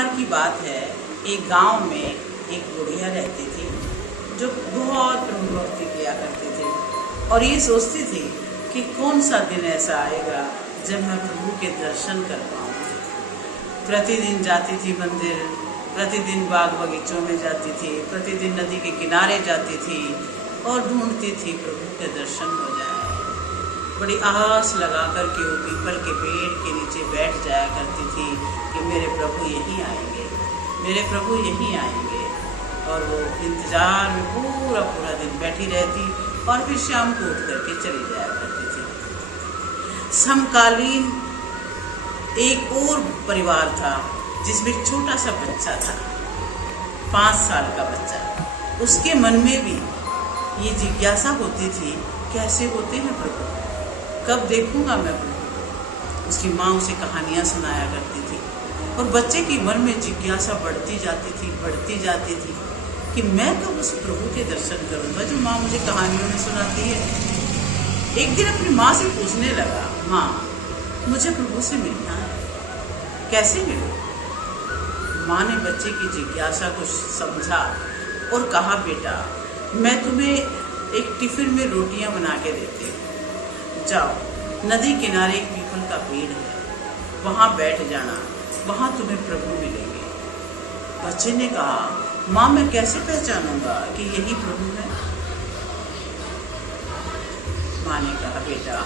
बार की बात है, एक गांव में एक बुढ़िया रहती थी जो बहुत प्रभु भक्ति किया करती थी और ये सोचती थी कि कौन सा दिन ऐसा आएगा जब मैं प्रभु के दर्शन कर पाऊंगी। प्रतिदिन जाती थी मंदिर, प्रतिदिन बाग बगीचों में जाती थी, प्रतिदिन नदी के किनारे जाती थी और ढूंढती थी प्रभु के दर्शन हो जाए। बड़ी आस लगा कर के वो पीपल के पेड़ के नीचे बैठ जाया करती थी कि मेरे प्रभु यहीं आएंगे, मेरे प्रभु यहीं आएंगे। और वो इंतजार में पूरा पूरा दिन बैठी रहती और फिर शाम को उठ करके चली जाया करती थी। समकालीन एक और परिवार था जिसमें एक छोटा सा बच्चा था, 5 साल का बच्चा। उसके मन में भी ये जिज्ञासा होती थी, कैसे होते हैं प्रभु, कब देखूंगा मैं प्रभु। उसकी माँ उसे कहानियाँ सुनाया करती थी और बच्चे के मन में जिज्ञासा बढ़ती जाती थी कि मैं कब उस प्रभु के दर्शन करूंगा जो माँ मुझे कहानियों में सुनाती है। एक दिन अपनी माँ से पूछने लगा, माँ मुझे प्रभु से मिलना है, कैसे मिलूं? माँ ने बच्चे की जिज्ञासा को समझा और कहा, बेटा मैं तुम्हें एक टिफिन में रोटियां बना के देती हूँ, जाओ नदी किनारे एक पीपल का पेड़ है, वहां बैठ जाना, वहां तुम्हें प्रभु मिलेंगे। बच्चे ने कहा, माँ मैं कैसे पहचानूंगा कि यही प्रभु है? माँ ने कहा, बेटा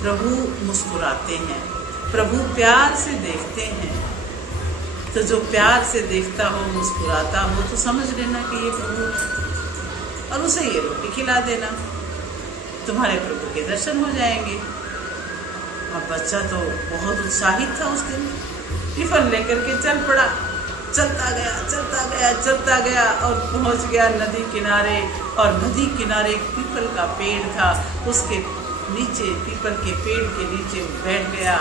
प्रभु मुस्कुराते हैं, प्रभु प्यार से देखते हैं, तो जो प्यार से देखता हो, मुस्कुराता हो, तो समझ लेना कि ये प्रभु है और उसे ये रोटी खिला देना, तुम्हारे प्रभु के दर्शन हो जाएंगे। अब बच्चा तो बहुत उत्साहित था उस दिन, टिफिन लेकर के चल पड़ा, चलता गया और पहुंच गया नदी किनारे। और नदी किनारे एक पीपल का पेड़ था, उसके नीचे, पीपल के पेड़ के नीचे बैठ गया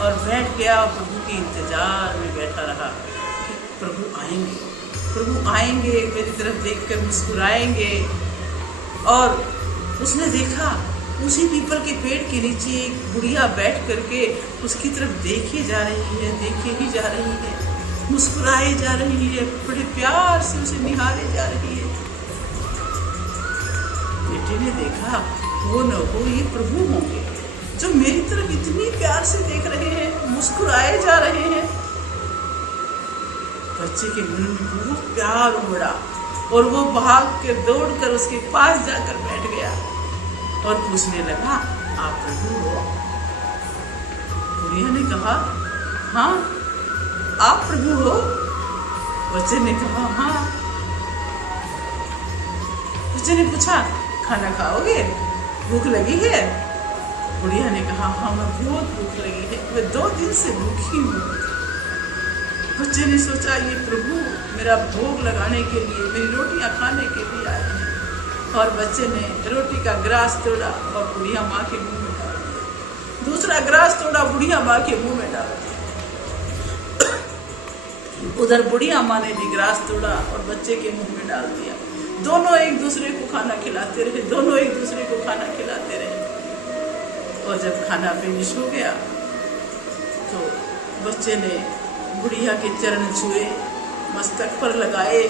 और प्रभु के इंतजार में बैठा रहा कि प्रभु आएंगे, मेरी तरफ देखकर मुस्कुराएंगे। और उसने देखा उसी पीपल के पेड़ के नीचे एक बुढ़िया बैठ करके उसकी तरफ देखे ही जा रही है, मुस्कुराए जा रही है, बड़े प्यार से उसे निहारे जा रही है। बेटे ने देखा, वो न हो ये प्रभु होंगे जो मेरी तरफ इतनी प्यार से देख रहे हैं, मुस्कुराए जा रहे हैं। बच्चे के मन में बहुत प्यार उमड़ा और वो भाग के दौड़कर उसके पास जाकर बैठ गया और पूछने लगा, आप प्रभु हो? बुढ़िया ने कहा, हाँ आप प्रभु हो? बच्चे ने कहा, हाँ। बच्चे ने पूछा, खाना खाओगे, भूख लगी है? बुढ़िया ने कहा, हाँ मैं बहुत भूख लगी है, मैं 2 दिन से भूखी हूँ। बच्चे ने सोचा, ये प्रभु मेरा भोग लगाने के लिए, मेरी रोटियां खाने के लिए आए हैं। और बच्चे ने रोटी का ग्रास तोड़ा और बुढ़िया माँ के मुंह में डाल दिया, दूसरा ग्रास तोड़ा, बुढ़िया माँ के मुंह में डाल दिया। उधर बुढ़िया माँ ने भी ग्रास तोड़ा और बच्चे के मुंह में डाल दिया। दोनों एक दूसरे को खाना खिलाते रहे। और जब खाना फिनिश हो गया तो बच्चे ने बुढ़िया के चरण छुए, मस्तक पर लगाए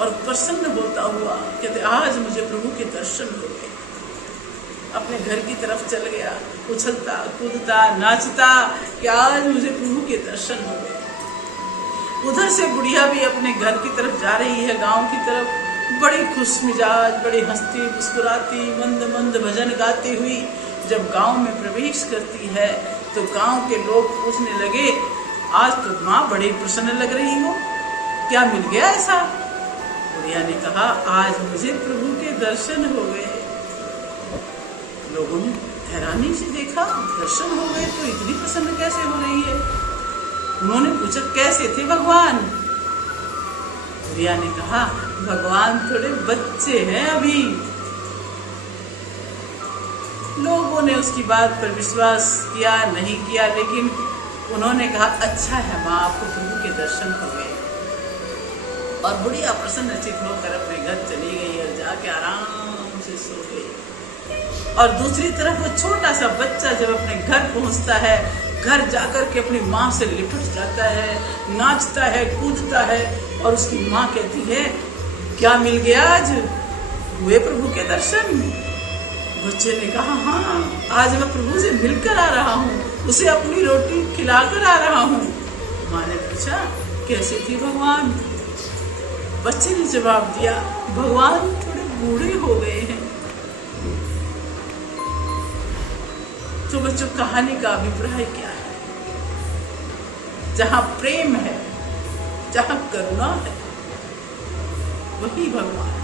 और प्रसन्न होता हुआ कहते, आज मुझे प्रभु के दर्शन हो गए। अपने घर की तरफ चल गया, उछलता कूदता नाचता कि आज मुझे प्रभु के दर्शन हो गए। उधर से बुढ़िया भी अपने घर की तरफ जा रही है, गांव की तरफ, बड़ी खुश मिजाज, बड़ी हंसती मुस्कुराती, मंद मंद भजन गाती हुई जब गांव में प्रवेश करती है तो गांव के लोग पूछने लगे, आज तो माँ बड़ी प्रसन्न लग रही हो, क्या मिल गया ऐसा? बुढ़िया ने कहा, आज मुझे प्रभु के दर्शन हो गए। लोगों ने हैरानी से देखा, दर्शन हो गए तो इतनी प्रसन्न कैसे हो रही है? उन्होंने पूछा, कैसे थे भगवान? बुढ़िया ने कहा, भगवान थोड़े बच्चे हैं अभी। लोगों ने उसकी बात पर विश्वास किया नहीं किया, लेकिन उन्होंने कहा, अच्छा है माँ, आपको प्रभु के दर्शन हो गए। और बुढ़िया प्रसन्नचित होकर अपने घर चली गई और जाके आराम से सो गई। और दूसरी तरफ वो छोटा सा बच्चा जब अपने घर पहुंचता है घर जाकर के अपनी माँ से लिपट जाता है, नाचता है, कूदता है, और उसकी माँ कहती है, क्या मिल गया आज? हुए प्रभु के दर्शन? बच्चे ने कहा, हाँ, आज मैं प्रभु से मिलकर आ रहा हूँ, उसे अपनी रोटी खिलाकर आ रहा हूँ। माँ ने पूछा, कैसे थी भगवान? बच्चे ने जवाब दिया, भगवान थोड़े बूढ़े हो गए हैं। तो बच्चों, कहानी का अभिप्राय क्या है? जहाँ प्रेम है, जहाँ करुणा है, वही भगवान है।